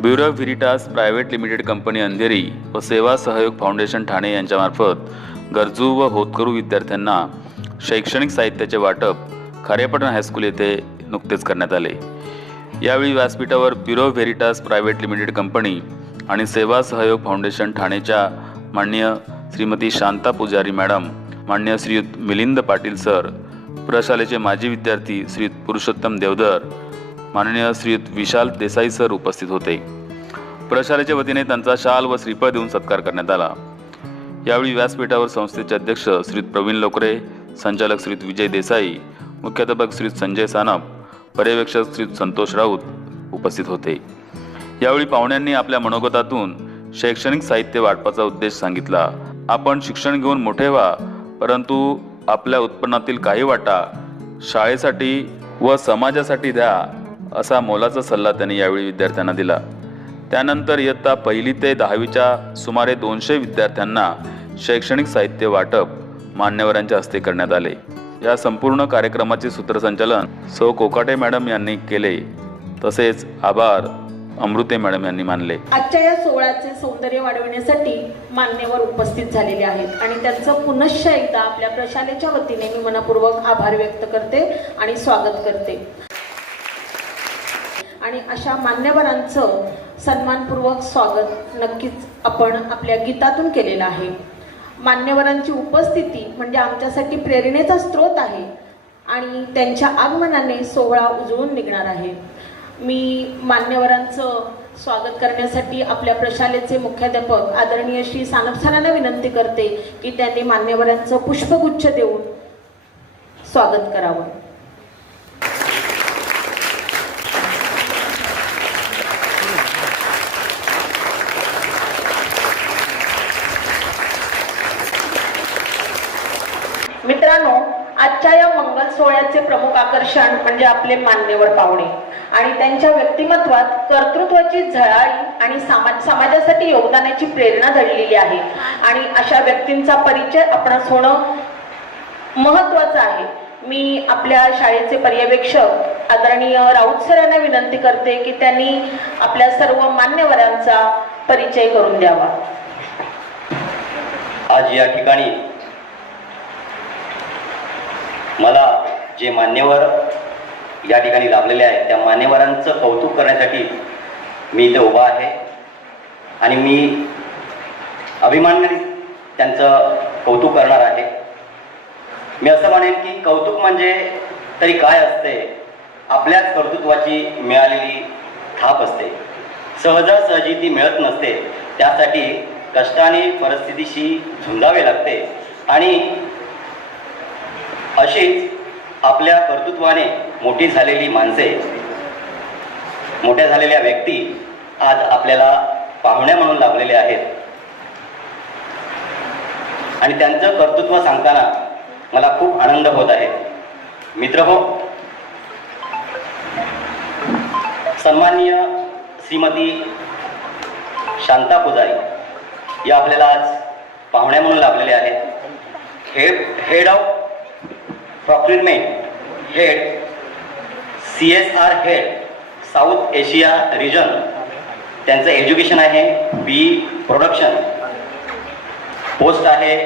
Bureau Veritas private limited company Andheri व सेवा सहयोग foundation Thane यांच्यामार्फत गरजू व होतकरू विद्यार्थ्यांना शैक्षणिक साहित्याचे वाटप खारेपटण हायस्कूल येथे नुकतेच करण्यात आले. यावेळी व्यासपीठावर Bureau Veritas private limited company आणि सेवा सहयोग फाउंडेशन ठाणेच्या माननीय श्रीमती शांता पुजारी मॅडम मान्य श्रीयुत मिलिंद पाटील सर प्रशालेचे माजी विद्यार्थी श्रीयुत पुरुषोत्तम देवधर माननीय श्री विशाल देसाई सर उपस्थित होते. प्रशालेच्या वतीने त्यांचा शाल व श्रीफळ देऊन सत्कार करण्यात आला. यावेळी व्यासपीठावर संस्थेचे अध्यक्ष श्री प्रवीण लोकरे संचालक श्री विजय देसाई मुख्याध्यापक श्री संजय सानप पर्यवेक्षक श्री संतोष राऊत उपस्थित होते. यावेळी पाहुण्यांनी आपल्या मनोगतातून शैक्षणिक साहित्य वाटपाचा उद्देश सांगितला. आपण शिक्षण घेऊन मोठे व्हा परंतु आपल्या उत्पन्नातील काही वाटा शाळेसाठी व समाजासाठी द्या. असा मोलाचा सल्ला त्यांनी यावेळी विद्यार्थ्यांना दिला. त्यानंतर इयत्ता पहिली ते दहावीच्या सुमारे दोनशे विद्यार्थ्यांना शैक्षणिक साहित्य वाटप मान्यवरांच्या हस्ते करण्यात आले. या संपूर्ण कार्यक्रमाचे सूत्रसंचालन सौ कोकाटे मॅडम यांनी केले. तसेच आभार अमृते मॅडम यांनी मानले. आजच्या या सोहळ्याचे सौंदर्य वाढविण्यासाठी मान्यवर उपस्थित झालेले आहेत आणि त्यांचं पुनश्च एकदा आपल्या प्रशालेच्या वतीने मी मनपूर्वक आभार व्यक्त करते आणि स्वागत करते. आणि अशा मान्यवरांचं सन्मानपूर्वक स्वागत नक्कीच आपण आपल्या गीतातून केलेलं आहे. मान्यवरांची उपस्थिती म्हणजे आमच्यासाठी प्रेरणेचा स्रोत आहे आणि त्यांच्या आगमनाने सोहळा उजळून निघणार आहे. मी मान्यवरांचं स्वागत करण्यासाठी आपल्या प्रशालेचे मुख्याध्यापक आदरणीय श्री सानपसरांना विनंती करते की त्यांनी मान्यवरांचं पुष्पगुच्छ देऊन स्वागत करावं मित्रांनो आजच्या या मंगल सोहळ्याचे प्रमुख आकर्षण म्हणजे आपले मान्यवर पाहुणे. आणि त्यांच्या व्यक्तिमत्वात कर्तृत्वाची झळाळी आणि समाजासाठी योगदानाची प्रेरणा दडलेली आहे. आणि अशा व्यक्तींचा परिचय आपणास होणं महत्वाचं आहे. मी आपल्या शाळेचे पर्यवेक्षक आदरणीय राऊत सर यांना विनंती करते की त्यांनी आपल्या सर्व मान्यवरांचा परिचय करून द्यावा. आज या ठिकाणी मला जे मान्यवर या ठिकाणी लाभलेले आहेत त्या मान्यवरांचं कौतुक करण्यासाठी मी इथे उभा आहे. आणि मी अभिमानाने त्यांचं कौतुक करणार आहे. मी असं म्हणेन की कौतुक म्हणजे तरी काय असते? आपल्याच कर्तृत्वाची मिळालेली थाप असते. सहजासहजी ती मिळत नसते. त्यासाठी कष्टाने परिस्थितीशी झुंजावे लागते. आणि अशीच आपल्या कर्तृत्वाने मोठी झालेली माणसे मोठ्या झालेल्या व्यक्ती आज आपल्याला पाहुण्या म्हणून लाभलेले आहेत. आणि त्यांचं कर्तृत्व सांगताना मला खूप आनंद होत आहे. मित्र हो सन्माननीय श्रीमती शांता पुजारी या आपल्याला आज पाहुण्या म्हणून लाभलेल्या आहेत. Head head of procurement head C S R head South Asia region त्यांचं एज्युकेशन आहे बी प्रोडक्शन पोस्ट आहे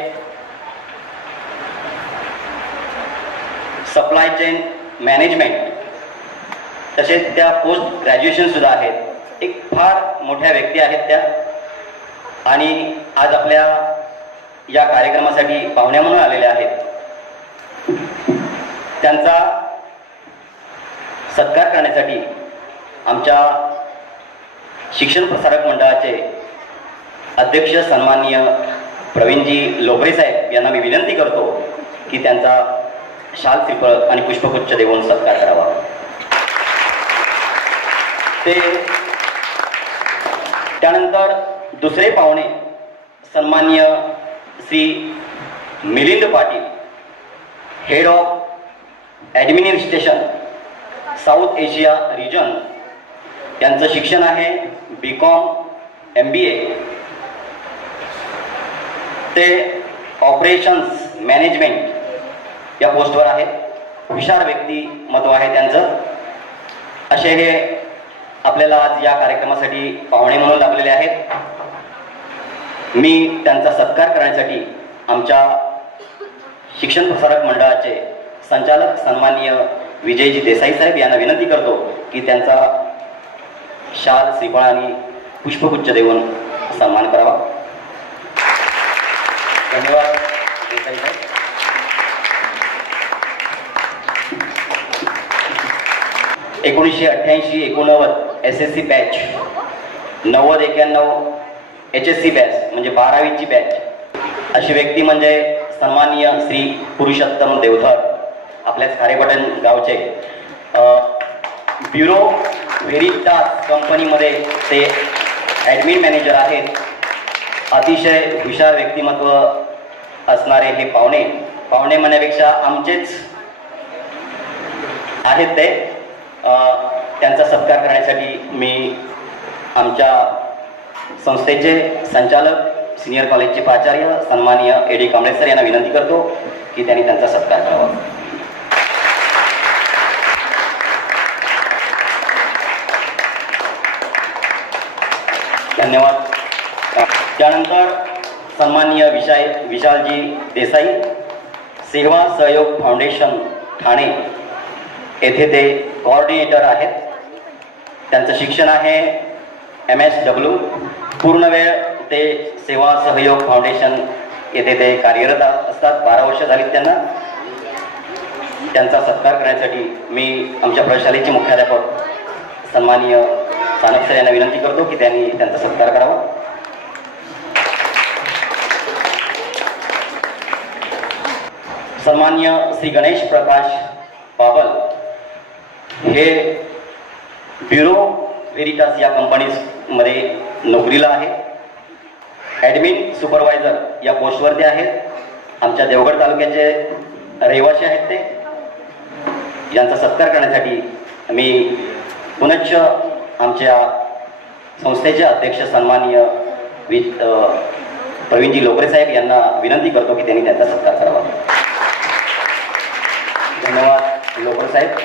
सप्लाय चेन मॅनेजमेंट तसेच त्या पोस्ट ग्रॅज्युएशन सुद्धा आहेत. एक फार मोठ्या व्यक्ती आहेत त्या. आणि आज आपल्या या कार्यक्रमासाठी पाहुण्या म्हणून आलेल्या आहेत. त्यांचा सत्कार करण्यासाठी आमच्या शिक्षण प्रसारक मंडळाचे अध्यक्ष सन्माननीय प्रवीणजी लोकरे साहेब यांना मी विनंती करतो की त्यांचा शाल त्रिफळ आणि पुष्पगुच्छ देऊन सत्कार करावा. ते त्यानंतर दुसरे पाहुणे सन्माननीय Shri Milind Patil head of administration South Asia region यांचं शिक्षण आहे बी कॉम एम बी ए ते ऑपरेशन्स मॅनेजमेंट या पोस्टवर आहेत. हुशार व्यक्तिमत्व आहे त्यांचं. असे हे आपल्याला आज या कार्यक्रमासाठी पाहुणे म्हणून लाभलेले आहेत. मी त्यांचा सत्कार करण्यासाठी आमच्या शिक्षण प्रसारक मंडळाचे संचालक सन्माननीय विजयजी देसाई साहेब यांना विनंती करतो की त्यांचा शाल श्रीफळ आणि पुष्पगुच्छ देऊन सन्मान करावा. धन्यवाद देसाई साहेब. एकोणीसशे अठ्ठ्याऐंशी एकोणनव्वद एस एस सी बॅच नव्वद एक्याण्णव एच एस सी बॅच म्हणजे बारावीची बॅच अशी व्यक्ती म्हणजे सन्माननीय श्री पुरुषोत्तम देवधर. आपल्याच खारेपटण गावचे. ब्युरो व्हेरिटास कंपनीमध्ये ते ॲडमिन मॅनेजर आहेत. अतिशय हुशार व्यक्तिमत्व असणारे हे पाहुणे. पाहुणे म्हणण्यापेक्षा आमचेच आहेत ते. त्यांचा सत्कार करण्यासाठी मी आमच्या संस्थेचे संचालक सिनियर कॉलेजचे प्राचार्य सन्माननीय ए डी कांबळे यांना विनंती करतो की त्यांनी त्यांचा सत्कार करावा. त्यानंतर सन्माननीय विशाय विशालजी देसाई सेवा सहयोग फाउंडेशन ठाणे येथे ते कॉर्डिनेटर आहेत. त्यांचं शिक्षण आहे एम एस डब्ल्यू पूर्ण वेळ ते सेवा सहयोग फाउंडेशन येथे ते कार्यरत असतात. बारा वर्ष झाली त्यांना. त्यांचा सत्कार करण्यासाठी मी आमच्या प्रशालेचे मुख्याध्यापक सन्माननीय सानप सर यांना विनंती करतो की त्यांनी त्यांचा सत्कार करावा. सन्मान्य श्री गणेश प्रकाश बाबल हे ब्युरो व्हेरिटास या कंपनीमध्ये नोकरीला आहे. ॲडमिन सुपरवायझर या पोस्टवरती आहेत. आमच्या देवगड तालुक्याचे रहिवासी आहेत ते. यांचा सत्कार करण्यासाठी मी पुनश्च आमच्या संस्थेचे अध्यक्ष सन्माननीय वि प्रवीणजी लोकरे साहेब यांना विनंती करतो की त्यांनी त्यांचा सत्कार करावा. लोकर साहेब.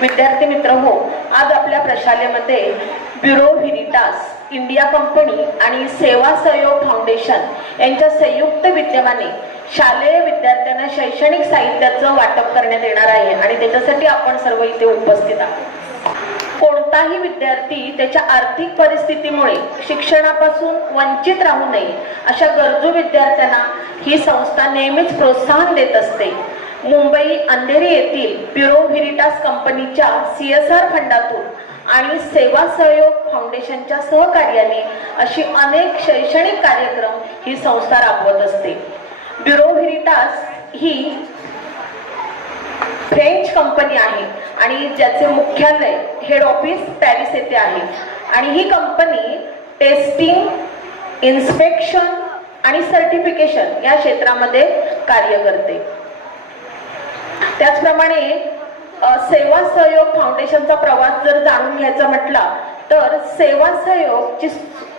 विद्यार्थी मित्र हो आज आपल्या प्रशालेमध्ये ब्युरो व्हिरिटास इंडिया कंपनी आणि सेवा सहयोग फाउंडेशन यांच्या संयुक्त विद्यमाने शालेय विद्यार्थ्यांना शैक्षणिक साहित्याचं वाटप करण्यात येणार आहे आणि त्याच्यासाठी आपण सर्व इथे उपस्थित आहोत. कोणताही विद्यार्थी त्याच्या आर्थिक परिस्थितीमुळे शिक्षणापासून वंचित राहू नये अशा गरजू विद्यार्थ्यांना ही संस्था नेहमीच प्रोत्साहन देत असते. मुंबई अंधेरी येथील ब्युरो व्हिरिटास कंपनीच्या सी एस आर फंडातून आणि सेवा सहयोग फाउंडेशनच्या सहकार्याने अशी अनेक शैक्षणिक कार्यक्रम ही संस्था राबवत असते. ब्युरो व्हिरिटास ही फ्रेंच कंपनी आहे आणि ज्याचे मुख्यालय हेड ऑफिस पॅरिस येथे आहे. आणि ही कंपनी टेस्टिंग इन्स्पेक्शन आणि सर्टिफिकेशन या क्षेत्रामध्ये कार्य करते. त्याचप्रमाणे सेवा सहयोग फाउंडेशनचा प्रवास जर जाणून घ्यायचा म्हटला तर सेवा सहयोगची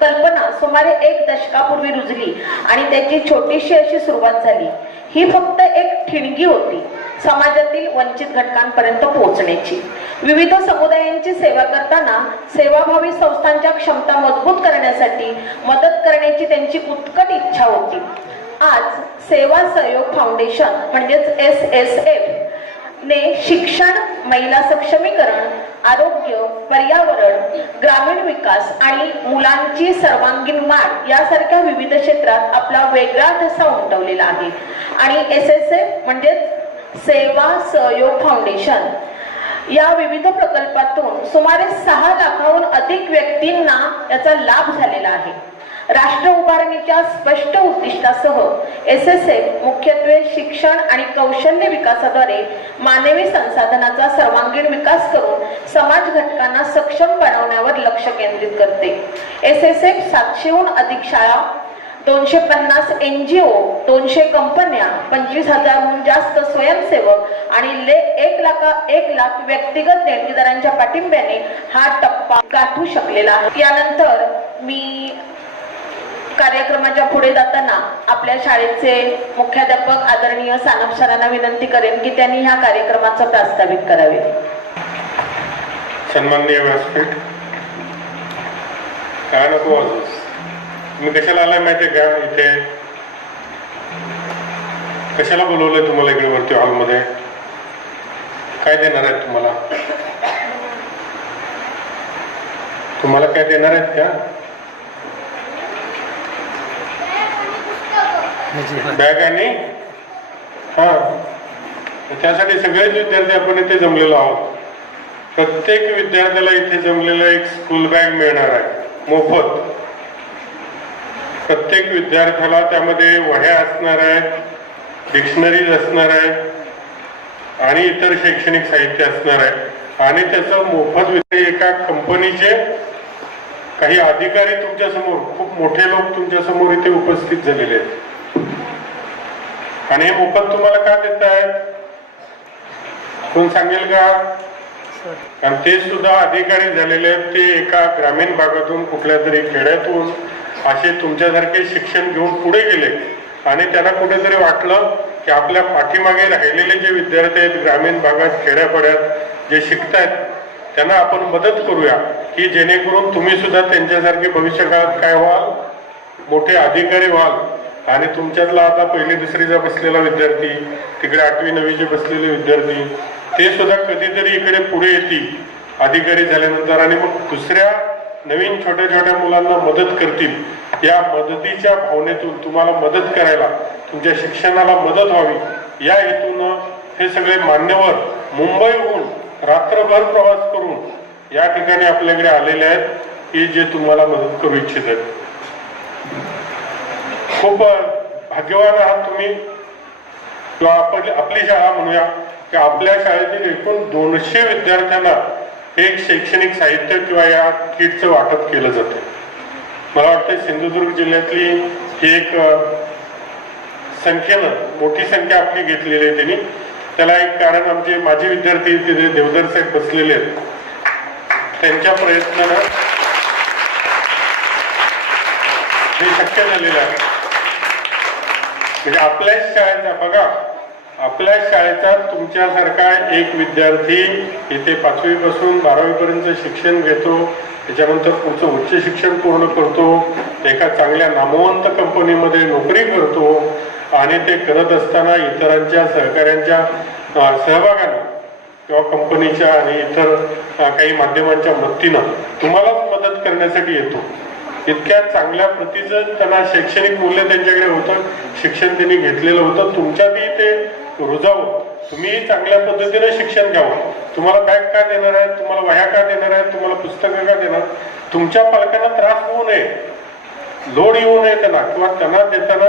कल्पना सुमारे एक दशकापूर्वी रुजली आणि त्याची छोटीशी अशी सुरुवात झाली. ही फक्त एक ठिणगी होती समाजातील वंचित घटकांपर्यंत पोहोचण्याची. विविध समुदायांची सेवा करताना सेवाभावी संस्थांच्या क्षमता मजबूत करण्यासाठी मदत करण्याची त्यांची उत्कट इच्छा होती. आज सेवा सहयोग फाउंडेशन म्हणजेच एस एस एफ ने शिक्षण महिला सक्षमीकरण आरोग्य पर्यावरण ग्रामीण विकास आणि मुलांची सर्वांगीण वाढ यासारख्या विविध क्षेत्रात आपला वेगळा ठसा उमटवलेला आहे. आणि एस एस एफ म्हणजेच सेवा सहयोग फाउंडेशन या विविध प्रकल्पातून सुमारे सहा लाखाहून अधिक व्यक्तींना याचा लाभ झालेला आहे. राष्ट्र उभारणीच्या स्पष्ट उद्दिष्टासह एस एस एफ मुख्यत्वे शिक्षण आणि कौशल्य विकासाद्वारे मानवी संसाधनाचा सर्वांगीण विकास करून समाज घटकांना सक्षम बनवण्यावर लक्ष केंद्रित करते. एस एस एफ सातशेहून अधिक शाळा दोनशे पन्नास एन जी ओ दोनशे कंपन्या पंचवीस हजारहून जास्त स्वयंसेवक आणि ले एक लाखा एक लाख व्यक्तिगत देणगीदारांच्या पाठिंब्याने हा टप्पा गाठू शकलेला आहे. यानंतर मी कार्यक्रमाच्या पुढे जाताना आपल्या शाळेचे मुख्याध्यापक आदरणीय सानप सरांना विनंती करेन की त्यांनी ह्या कार्यक्रमाचं प्रास्ताविक करावे. सन्माननीय व्यासपीठ काय नको मी कशाला आलाय माहितीये का इथे? कशाला बोलवलंय तुम्हाला इकडे वरती हॉलमध्ये? काय देणार आहेत तुम्हाला? तुम्हाला काय देणार आहेत का? म्हणजे बॅग आणि हा. त्यासाठी सगळेच विद्यार्थी आपण इथे जमलेलो आहोत. प्रत्येक विद्यार्थ्याला इथे जमलेला एक स्कूल बॅग मिळणार आहे. मोफत. प्रत्येक विद्यार्थ्याला त्यामध्ये वह्या असणार आहेत डिक्शनरीज असणार आहेत आणि इतर शैक्षणिक साहित्य असणार आहे. आणि त्याचं मोफत एका कंपनीचे काही अधिकारी तुमच्यासमोर खूप मोठे लोक तुमच्यासमोर इथे उपस्थित झालेले आहेत. आणि हे मोफत तुम्हाला का देत आहेत कोण सांगेल का? कारण ते सुद्धा अधिकारी झालेले आहेत ते एका ग्रामीण भागातून कुठल्या तरी खेड्यातून असे तुमच्यासारखे शिक्षण घेऊन पुढे गेले. आणि त्यांना कुठेतरी वाटलं की आपल्या पाठीमागे राहिलेले जे विद्यार्थी आहेत ग्रामीण भागात खेड्यापाड्यात जे शिकतायत त्यांना आपण मदत करूया की जेणेकरून तुम्ही सुद्धा त्यांच्यासारखे भविष्यकाळात काय व्हाल? मोठे अधिकारी व्हाल. आणि तुमच्यातला आता पहिली दुसरीचा बसलेला विद्यार्थी तिकडे आठवी नववीचे बसलेले विद्यार्थी ते सुद्धा कधीतरी इकडे पुढे येतील अधिकारी झाल्यानंतर आणि मग दुसऱ्या नवीन छोट्या छोट्या मुलांना मदत करतील. या मदतीच्या भावनेतून तुम्हाला मदत करायला तुमच्या शिक्षणाला मदत व्हावी. या हेतून हे सगळे मान्यवर मुंबईहून रात्रभर प्रवास करून या ठिकाणी आपल्याकडे आलेले आहेत की जे तुम्हाला मदत करू इच्छित आहेत. खूप भाग्यवान आहात तुम्ही. किंवा आपण आपली शाळा म्हणूया. की आपल्या शाळेतील एकूण दोनशे विद्यार्थ्यांना हे एक शैक्षणिक साहित्य किंवा या किटचं वाटप केलं जातं. मला वाटतं सिंधुदुर्ग जिल्ह्यातली ही एक संख्येनं मोठी संख्या आपली घेतलेली आहे त्यांनी. त्याला एक कारण आमचे माजी विद्यार्थी तिथे देवधर साहेब बसलेले आहेत. त्यांच्या प्रयत्नानं हे शक्य झालेलं आहे. म्हणजे आपल्याच शाळेचा बघा आपल्या शाळेचा तुमच्यासारखा एक विद्यार्थी इथे पाचवीपासून बारावीपर्यंत शिक्षण घेतो त्याच्यानंतर पुढचं उच्च शिक्षण पूर्ण करतो एका चांगल्या नामवंत कंपनीमध्ये नोकरी करतो आणि ते करत असताना इतरांच्या सहकाऱ्यांच्या सहभागाने किंवा कंपनीच्या आणि इतर काही माध्यमांच्या मदतीनं तुम्हालाच मदत करण्यासाठी येतो. इतक्या चांगल्या प्रतीचं त्यांना शैक्षणिक मूल्य त्यांच्याकडे होतं शिक्षण त्यांनी घेतलेलं होतं. तुमच्यातही ते रुजावं तुम्ही चांगल्या पद्धतीने शिक्षण घ्यावं. तुम्हाला बॅग का देणार आहेत तुम्हाला वह्या का देणार आहेत तुम्हाला पुस्तकं का देणार तुमच्या पालकांना त्रास होऊ नये. लोड येऊ नये त्यांना किंवा त्यांना देताना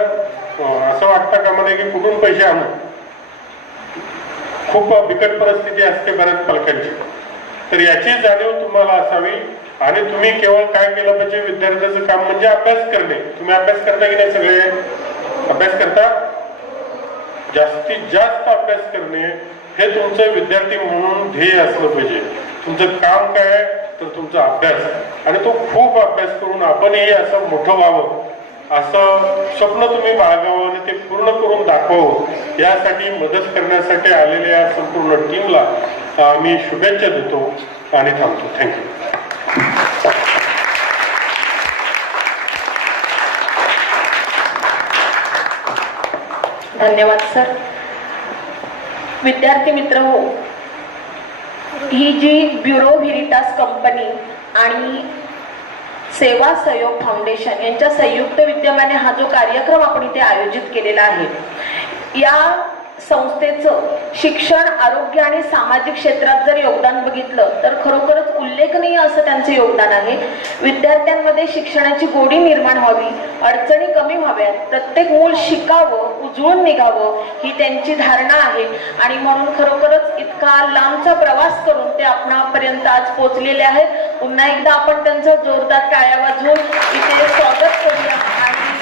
असं वाटतं कामा नये की कुठून पैसे आणू? खूप बिकट परिस्थिती असते बऱ्याच पालकांची. तर याची जाणीव तुम्हाला असावी. आणि तुम्ही केवळ काय केलं पाहिजे विद्यार्थ्याचं काम म्हणजे अभ्यास करणे. तुम्ही अभ्यास करता की नाही सगळे? अभ्यास करता? जास्तीत जास्त अभ्यास करणे हे तुमचं विद्यार्थी म्हणून ध्येय असलं पाहिजे. तुमचं काम काय आहे? तर तुमचा अभ्यास. आणि तो खूप अभ्यास करून आपणही असं मोठं व्हावं. असं स्वप्न तुम्ही बाळगावं आणि ते पूर्ण करून दाखवावं. यासाठी मदत करण्यासाठी आलेल्या संपूर्ण टीमला मी शुभेच्छा देतो आणि थांबतो. थँक्यू धन्यवाद सर. विद्यार्थी मित्र हो. ही जी ब्युरो व्हिरिटास कंपनी आणि सेवा सहयोग फाउंडेशन यांच्या संयुक्त विद्यमाने हा जो कार्यक्रम आपण इथे आयोजित केलेला आहे या संस्थेचं शिक्षण आरोग्य आणि सामाजिक क्षेत्रात जर योगदान बघितलं तर खरोखरच उल्लेखनीय असं त्यांचं योगदान आहे. विद्यार्थ्यांमध्ये शिक्षणाची गोडी निर्माण व्हावी अडचणी कमी व्हाव्यात प्रत्येक मूल शिकावं उजळून निघावं ही त्यांची धारणा आहे. आणि म्हणून खरोखरच इतका लांबचा प्रवास करून ते आपणापर्यंत आज पोचलेले आहेत. पुन्हा एकदा आपण त्यांचं जोरदार टाळ्या वाजवून इथे स्वागत करूया. आणि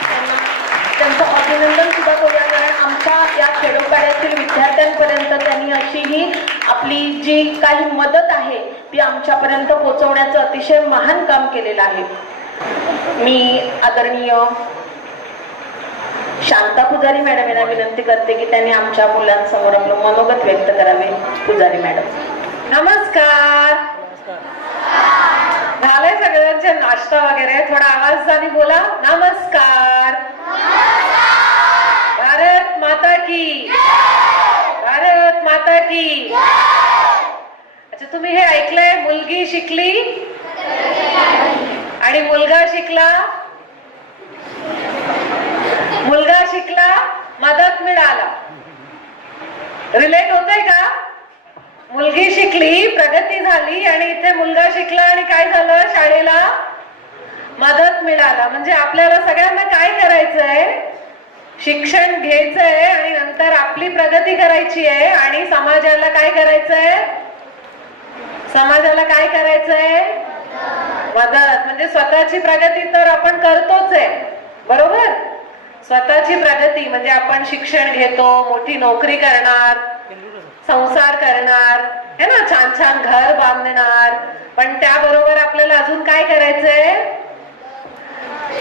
त्यांचं अभिनंदन सुद्धा करूया. आमच्या या खेडोपाड्यातील विद्यार्थ्यांपर्यंत त्यांनी अशी ही आपली जी काही मदत आहे ती आमच्यापर्यंत पोहोचवण्याचं अतिशय महान काम केलेलं आहे. मी आदरणीय शांता पुजारी मॅडम यांना विनंती करते की त्यांनी आमच्या मुलांसमोर आपलं मनोगत व्यक्त करावे पुजारी मॅडम. नमस्कार. झालंय सगळ्यांचे नाश्ता वगैरे? थोडा आवाजाने बोला. नमस्कार. माता की। भारत माता की। अच्छा तुम्ही हे ऐकलंय? मुलगी शिकली? आणि मुलगा शिकला? मुलगा शिकला मदत मिळाला. रिलेट होतंय का? मुलगी शिकली प्रगती झाली आणि इथे मुलगा शिकला आणि काय झालं? शाळेला मदत मिळाला. म्हणजे आपल्याला सगळ्यांना काय करायचंय? शिक्षण घ्यायचंय आणि नंतर आपली प्रगती करायची आहे आणि समाजाला काय करायचंय? समाजाला काय करायचंय? मदत. म्हणजे स्वतःची प्रगती तर आपण करतोच आहे. बरोबर? स्वतःची प्रगती. म्हणजे आपण शिक्षण घेतो मोठी नोकरी करणार संसार करणार है ना? छान छान घर बांधणार. पण त्याबरोबर आपल्याला अजून काय करायचंय?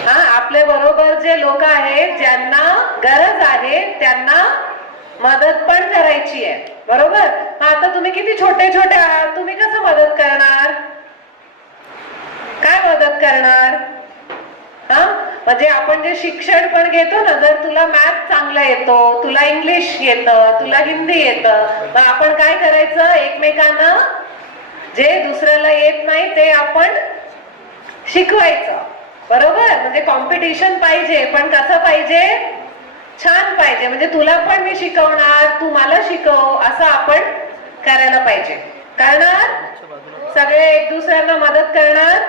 हा आपल्या बरोबर जे लोक आहेत ज्यांना गरज आहे त्यांना मदत पण करायची आहे. बरोबर? मग आता तुम्ही किती छोटे छोटे आहात? तुम्ही कसं मदत करणार? काय मदत करणार? हा? म्हणजे आपण जे शिक्षण पण घेतो ना जर तुला मॅथ चांगला येतो तुला इंग्लिश येतं तुला हिंदी येतं मग आपण काय करायचं? एकमेकांना जे दुसऱ्याला येत नाही ते आपण शिकवायचं. बरोबर? म्हणजे कॉम्पिटिशन पाहिजे पण कसं पाहिजे? छान पाहिजे. म्हणजे तुला पण मी शिकवणार तू मला शिकव असं आपण करायला पाहिजे. करणार? सगळे एक दुसऱ्यांना मदत करणार?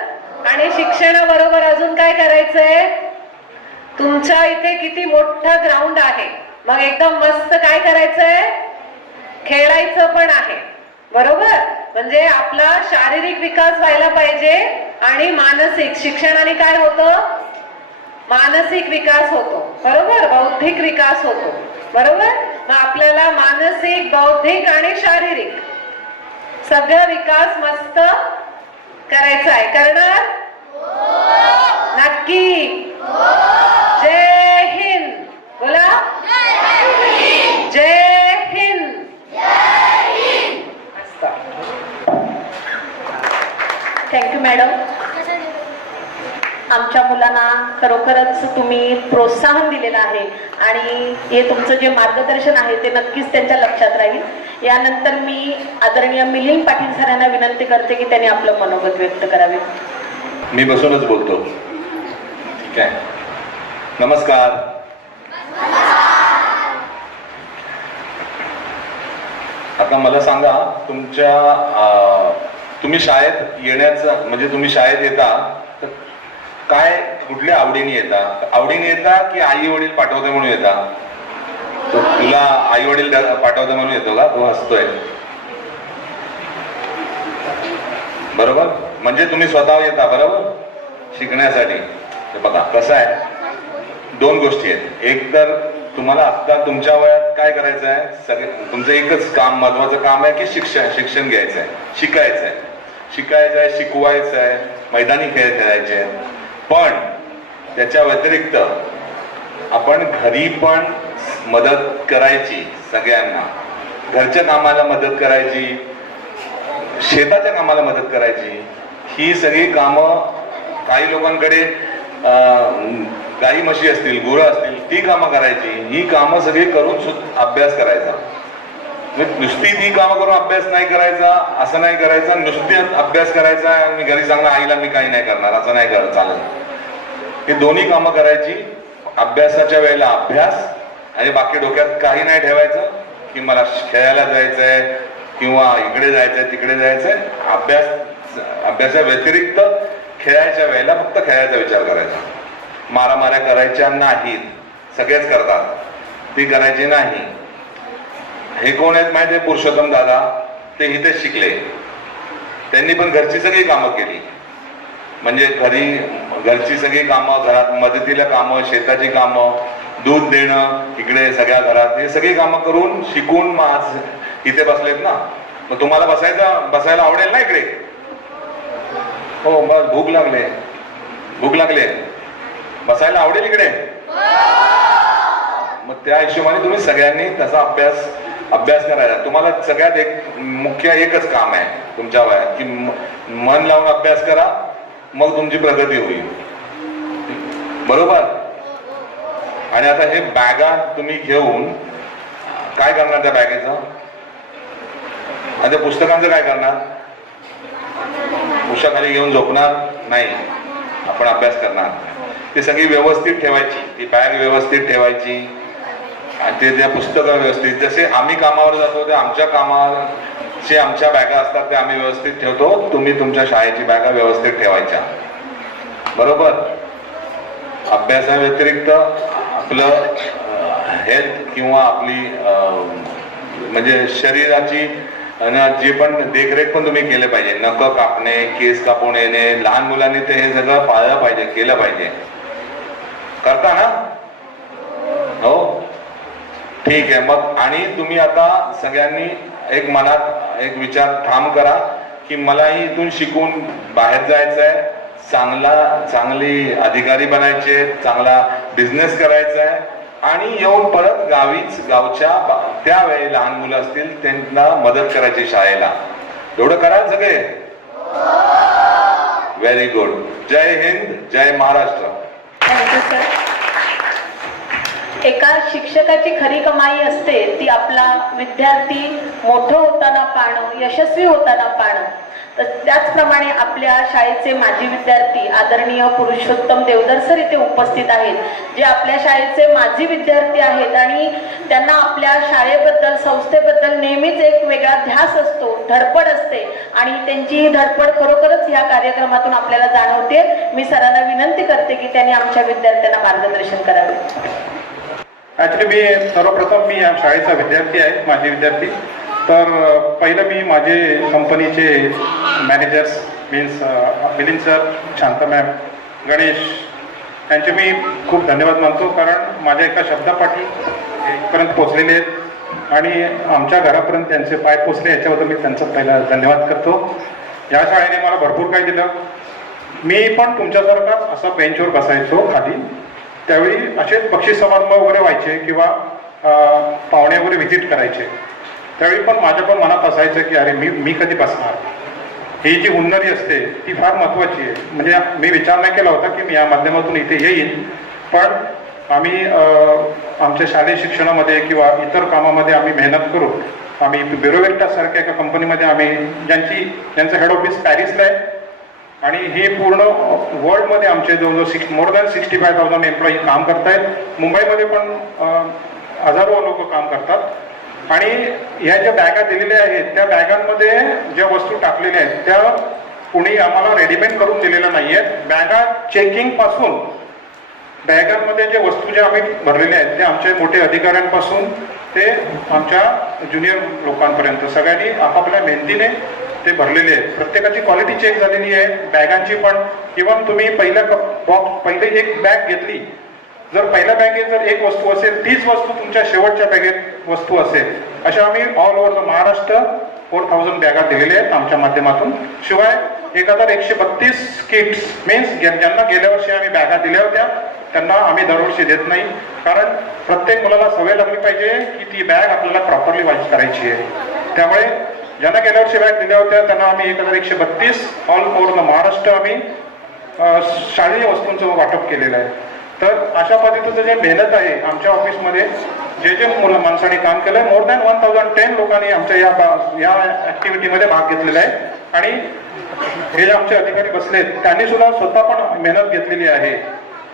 आणि शिक्षणाबरोबर अजून काय करायचंय? तुमच्या इथे किती मोठा ग्राउंड आहे. मग एकदम मस्त काय करायचंय? खेळायचं पण आहे. बरोबर? म्हणजे आपला शारीरिक विकास व्हायला पाहिजे. आणि मानसिक शिक्षणाने काय होतं? मानसिक विकास होतो. बरोबर? बौद्धिक विकास होतो. बरोबर? मग आपल्याला मानसिक बौद्धिक आणि शारीरिक सगळं विकास मस्त करायचा आहे. करणार? नक्की. जय हिंद. बोला. जय हिंद मस्त. थँक्यू मॅडम आमच्या मुलांना खरोखरच तुम्ही प्रोत्साहन दिलेलं आहे आणि हे तुमचं जे मार्गदर्शन आहे ते नक्कीच त्यांच्या लक्षात राहील. यानंतर मी आदरणीय मिलिंद पाटील सरांना विनंती करते की त्यांनी आपलं मनोगत व्यक्त करावे. मी बसूनच बोलतो. ठीक आहे नमस्कार. आता मला सांगा तुमच्या तुम्ही शाळेत येण्याचं म्हणजे तुम्ही शाळेत येता तर काय कुठल्या आवडीने येता? आवडीने येता की आई वडील पाठवते म्हणून येता? तुला आई वडील पाठवते म्हणून येतो का? तो हसतोय. बरोबर? म्हणजे तुम्ही स्वतः येता बरोबर? शिकण्यासाठी. बघा कसं आहे? दोन गोष्टी आहेत. एक तर तुम्हाला आता तुमच्या वयात काय करायचं आहे सगळे तुमचं एकच काम महत्वाचं काम आहे की शिक्षण शिक्षण घ्यायचं आहे शिकायचं आहे शिकायचं आहे शिकवायचं आहे मैदानी खेळ खेळायचे. आहेत पण त्याच्या व्यतिरिक्त आपण घरी पण मदत करायची सगळ्यांना. घरच्या कामाला मदत करायची शेताच्या कामाला मदत करायची. ही सगळी कामं काही लोकांकडे गाई म्हशी असतील गुरं असतील ती कामं करायची. ही कामं सगळी करून सुद्धा अभ्यास करायचा. म्हणजे नुसती ती कामं करून अभ्यास नाही करायचा असं नाही करायचा नुसती अभ्यास करायचा आणि मी घरी सांगणार आईला मी काही नाही करणार असं नाही करत चालत हे दोन्ही कामं करायची अभ्यासाच्या वेळेला अभ्यास आणि बाकी डोक्यात काही नाही ठेवायचं की मला खेळायला जायचंय किंवा इकडे जायचंय तिकडे जायचंय अभ्यास अभ्यासा व्यतिरिक्त खेळायच्या वेळेला फक्त खेळायचा विचार करायचा. मारामाऱ्या करायच्या नाहीत सगळेच करतात. ती करायची नाही. हे कोण आहेत माहिती आहे? पुरुषोत्तम दादा. ते इथेच शिकले. त्यांनी पण घरची सगळी कामं केली. म्हणजे घरी घरची सगळी कामं घरात मदतीला कामं शेताची कामं दूध देणं इकडे सगळ्या घरात हे सगळी कामं करून शिकून मग आज इथे बसलेत ना. मग तुम्हाला बसायचं बसायला आवडेल ना इकडे? हो बस भूक लागले. भूक लागले. बसायला आवडेल इकडे? मग त्या हिशोबाने तुम्ही सगळ्यांनी तसा अभ्यास अभ्यास करायचा. तुम्हाला सगळ्यात एक मुख्य एकच काम आहे तुमच्या वयात की मन लावून अभ्यास करा मग तुमची प्रगती होईल. बरोबर? आणि आता हे बॅगा तुम्ही घेऊन काय करणार त्या बॅगेचं? आणि त्या पुस्तकांचं काय करणार? उशाखाली घेऊन झोपणार? नाही. आपण अभ्यास करणार. ती सगळी व्यवस्थित ठेवायची. ती बॅग व्यवस्थित ठेवायची. ते त्या पुस्तकं व्यवस्थित जसे आम्ही कामावर जातो ते आमच्या कामाचे आमच्या बॅगा असतात ते आम्ही व्यवस्थित ठेवतो. तुम्ही तुमच्या शाळेची बॅगा व्यवस्थित ठेवायच्या. बरोबर? अभ्यासाव्यतिरिक्त आपलं हेल्थ किंवा आपली म्हणजे शरीराची जे पण देखरेख पण तुम्ही केले पाहिजे. नख कापणे केस कापून येणे लहान मुलांनी ते हे सगळं पाळलं पाहिजे केलं पाहिजे. करता ना? हो? ठीक आहे मग आणि तुम्ही आता सगळ्यांनी एक मनात एक विचार ठाम करा की मलाही इथून शिकून बाहेर जायचं आहे चांगला चांगली अधिकारी बनायचे चांगला बिझनेस करायचा आहे आणि येऊन परत गावीच गावच्या बा- त्यावेळी लहान मुलं असतील त्यांना मदत करायची शाळेला. एवढं कराल सगळे? Very good Jai Hind Jai Maharashtra. Thank you sir एका शिक्षकाची खरी कमाई असते ती आपला विद्यार्थी मोठं होताना पाहणं यशस्वी होताना पाहणं. तर त्याचप्रमाणे आपल्या शाळेचे माजी विद्यार्थी आदरणीय पुरुषोत्तम देवधर सर इथे उपस्थित आहेत जे आपल्या शाळेचे माजी विद्यार्थी आहेत आणि त्यांना आपल्या शाळेबद्दल संस्थेबद्दल नेहमीच एक वेगळा ध्यास असतो धडपड असते. आणि त्यांची ही धडपड खरोखरच ह्या कार्यक्रमातून आपल्याला जाणवते. मी सरांना विनंती करते की त्यांनी आमच्या विद्यार्थ्यांना मार्गदर्शन करावे. ॲक्च्युली मी सर्वप्रथम मी या शाळेचा विद्यार्थी आहे माझे विद्यार्थी. तर पहिलं मी माझे कंपनीचे managers means Milind sir Shanta ma'am Ganesh यांचे मी खूप धन्यवाद मानतो. कारण माझ्या एका शब्दापाठी इथपर्यंत पोचलेले आहेत आणि आमच्या घरापर्यंत त्यांचे पाय पोचले याच्याबद्दल मी त्यांचा पहिला धन्यवाद करतो. या शाळेने मला भरपूर काही दिलं. मी पण तुमच्यासारखाच असा बेंचवर बसायचो खाली त्यावेळी असेच बक्षीस समारंभ वगैरे व्हायचे किंवा पाहुणे वगैरे व्हिजिट करायचे. त्यावेळी पण माझ्या पण मनात असायचं की अरे मी मी कधी बसणार? ही जी हुन्नरी असते ती फार महत्त्वाची आहे. म्हणजे मी विचार नाही केला होता की मी या माध्यमातून इथे येईन. पण आम्ही आमच्या शालेय शिक्षणामध्ये किंवा इतर कामामध्ये आम्ही मेहनत करू आम्ही ब्युरोवेक्टासारख्या एका कंपनीमध्ये आम्ही ज्यांची ज्यांचं हेड ऑफिस पॅरिसला आहे आणि हे पूर्ण वर्ल्डमध्ये आमचे जवळजवळ six more than sixty five thousand employee काम करतायत. मुंबईमध्ये पण हजारो लोक काम करतात. आणि ह्या ज्या बॅगा दिलेल्या आहेत त्या बॅगांमध्ये ज्या वस्तू टाकलेल्या आहेत त्या कुणी आम्हाला रेडीमेड करून दिलेल्या नाही आहेत बॅगा चेकिंगपासून बॅगांमध्ये जे वस्तू ज्या आम्ही भरलेल्या आहेत ते आमच्या मोठे अधिकाऱ्यांपासून ते आमच्या ज्युनियर लोकांपर्यंत. सगळ्यांनी आपापल्या मेहनतीने ते भरलेले आहेत. प्रत्येकाची क्वालिटी चेक झालेली आहे. बॅगांची पण. इव्हन तुम्ही पहिल्या बॉक्स पहिले एक बॅग घेतली. जर पहिल्या बॅगेत जर एक वस्तू असेल तीच वस्तू तुमच्या शेवटच्या बॅगेत वस्तू असेल. अशा आम्ही all over the Maharashtra four thousand बॅगा दिलेल्या आहेत आमच्या माध्यमातून. शिवाय एक हजार एकशे बत्तीस किट्स मीन्स ज्यांना गेल्या वर्षी आम्ही बॅगा दिल्या होत्या त्यांना आम्ही दरवर्षी देत नाही. कारण प्रत्येक मुलाला सवय लागली पाहिजे की ती बॅग आपल्याला प्रॉपरली वाईज करायची आहे. त्यामुळे ज्यांना गेल्या वर्षी बॅग दिल्या होत्या त्यांना आम्ही एक हजार एकशे बत्तीस ऑल ओव्हर महाराष्ट्र आम्ही शालेय वस्तूंचं वाटप केलेलं आहे. तर अशा पद्धतीचं जे मेहनत आहे आमच्या ऑफिसमध्ये जे जे मुलं माणसाने काम केलंय more than one thousand ten लोकांनी आमच्या या बा- या ऍक्टिव्हिटीमध्ये भाग घेतलेला आहे. आणि हे जे आमचे अधिकारी बसलेत त्यांनी सुद्धा स्वतः पण मेहनत घेतलेली आहे.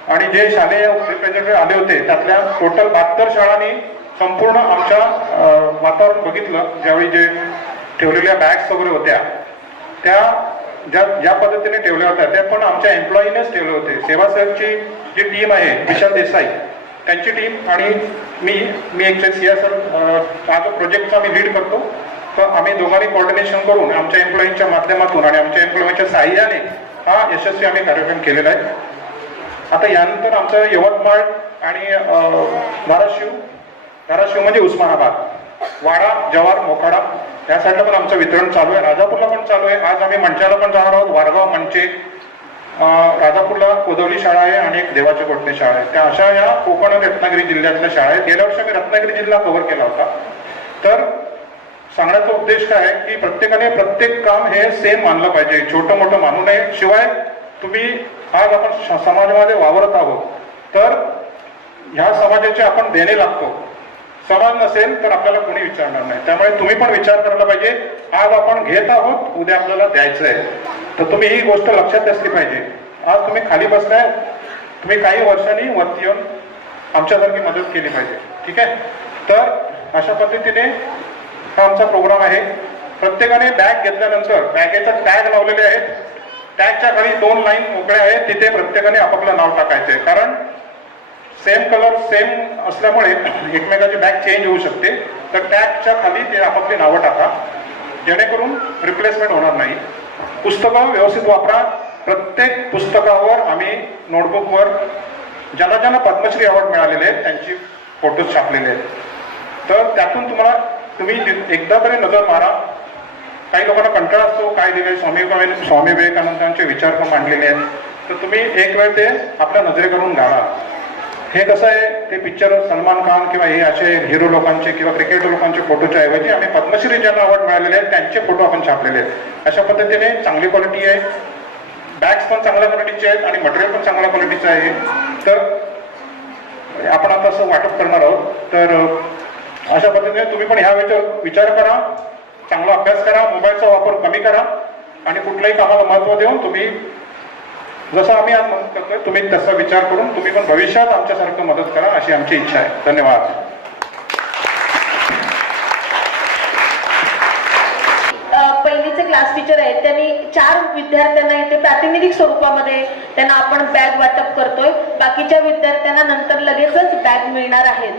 आणि जे शालेय रिप्रेझेंटेटिव्ह आले होते त्यातल्या टोटल बहात्तर शाळांनी संपूर्ण आमच्या वातावरण बघितलं ज्यावेळी जे ठेवलेल्या बॅग्स वगैरे होत्या. त्या ज्या ज्या पद्धतीने ठेवल्या होत्या त्या पण आमच्या एम्प्लॉईनेच ठेवले होते. सेवा साहेबची जी टीम आहे विशाल देसाई त्यांची टीम आणि मी मी एक सी एस हा जो प्रोजेक्टचा मी लीड करतो तर आम्ही दोघांनी कोऑर्डिनेशन करून आमच्या एम्प्लॉईंच्या माध्यमातून आणि आमच्या एम्प्लॉईच्या साह्याने हा यशस्वी आम्ही कार्यक्रम केलेला आहे. आता यानंतर आमचं यवतमाळ आणि धाराशिव धाराशिव म्हणजे उस्मानाबाद वाडा जवार मोखाडा या साईडला पण आमचं वितरण चालू आहे. राजापूरला पण चालू आहे. आज आम्ही मंचाला पण जाणार आहोत. वारगाव मंचे. राजापूरला कोदवली शाळा आहे आणि एक देवाच्या कोटणी शाळा आहे. त्या अशा या कोकण आणि रत्नागिरी जिल्ह्यातल्या शाळा आहेत. गेल्या वर्षी आम्ही रत्नागिरी जिल्हा कव्हर केला होता. तर सांगण्याचा उद्देश काय आहे की प्रत्येकाने प्रत्येक काम हे सेम मानलं पाहिजे. छोटं मोठं मानू नये. शिवाय तुम्ही आज आपण समाजामध्ये वावरत आहोत. तर ह्या समाजाचे आपण देणे लागतो. सवाल नसेल तर आपल्याला कोणी विचारणार नाही. त्यामुळे तुम्ही पण विचार करायला पाहिजे. आज आपण घेत आहोत उद्या आपल्याला द्यायचं आहे तर तुम्ही ही गोष्ट लक्षात असली पाहिजे. आज तुम्ही खाली बसलाय. तुम्ही काही वर्षांनी वरती येऊन आमच्यासारखी मदत केली पाहिजे. ठीक आहे? तर अशा पद्धतीने हा आमचा प्रोग्राम आहे. प्रत्येकाने बॅग घेतल्यानंतर बॅगेचा टॅग लावलेले आहेत. टॅगच्या खाली दोन लाईन मोकळ्या आहेत. तिथे प्रत्येकाने आपापलं नाव टाकायचं आहे कारण सेम कलर सेम असल्यामुळे एकमेकाची बॅग चेंज होऊ शकते. तर टॅगच्या खाली ते आपापली नावं टाका. जेणेकरून रिप्लेसमेंट होणार नाही. पुस्तकं व्यवस्थित वापरा. प्रत्येक पुस्तकावर आम्ही नोटबुकवर ज्यांना ज्यांना पद्मश्री अवॉर्ड मिळालेले आहेत त्यांची फोटोज छापलेले आहेत. तर त्यातून तुम्हाला तुम्ही एकदा तरी नजर मारा. काही लोकांना कंटाळा असतो काय दिले? स्वामी स्वामी विवेकानंदांचे विचार पण मांडलेले आहेत. तर तुम्ही एक वेळ ते आपल्या नजरेकडून घाला. हे कसं आहे ते पिक्चर सलमान खान किंवा हे असे हिरो लोकांचे किंवा क्रिकेट लोकांचे फोटोच्या ऐवजी आम्ही पद्मश्री ज्यांना अवॉर्ड मिळालेले आहेत त्यांचे फोटो आपण छापलेले आहेत. अशा पद्धतीने चांगली क्वालिटी आहे. बॅग्स पण चांगल्या क्वालिटीचे आहेत आणि मटेरियल पण चांगल्या क्वालिटीचं आहे. तर आपण आता असं वाटप करणार आहोत. तर अशा पद्धतीने तुम्ही पण ह्या विचार विचार करा. चांगला अभ्यास करा. मोबाईलचा वापर कमी करा. आणि कुठल्याही कामाला महत्त्व देऊन तुम्ही जसं आम्ही आज मदत करतोय तुम्ही तसा विचार करून तुम्ही पण भविष्यात आमच्यासारखं मदत करा अशी आमची इच्छा आहे. धन्यवाद. पहिलीचे क्लास टीचर आहेत त्यांनी चार विद्यार्थ्यांना इथे प्रातिनिधिक स्वरूपामध्ये त्यांना आपण बॅग वाटप करतोय. बाकीच्या विद्यार्थ्यांना नंतर लगेचच बॅग मिळणार आहेत.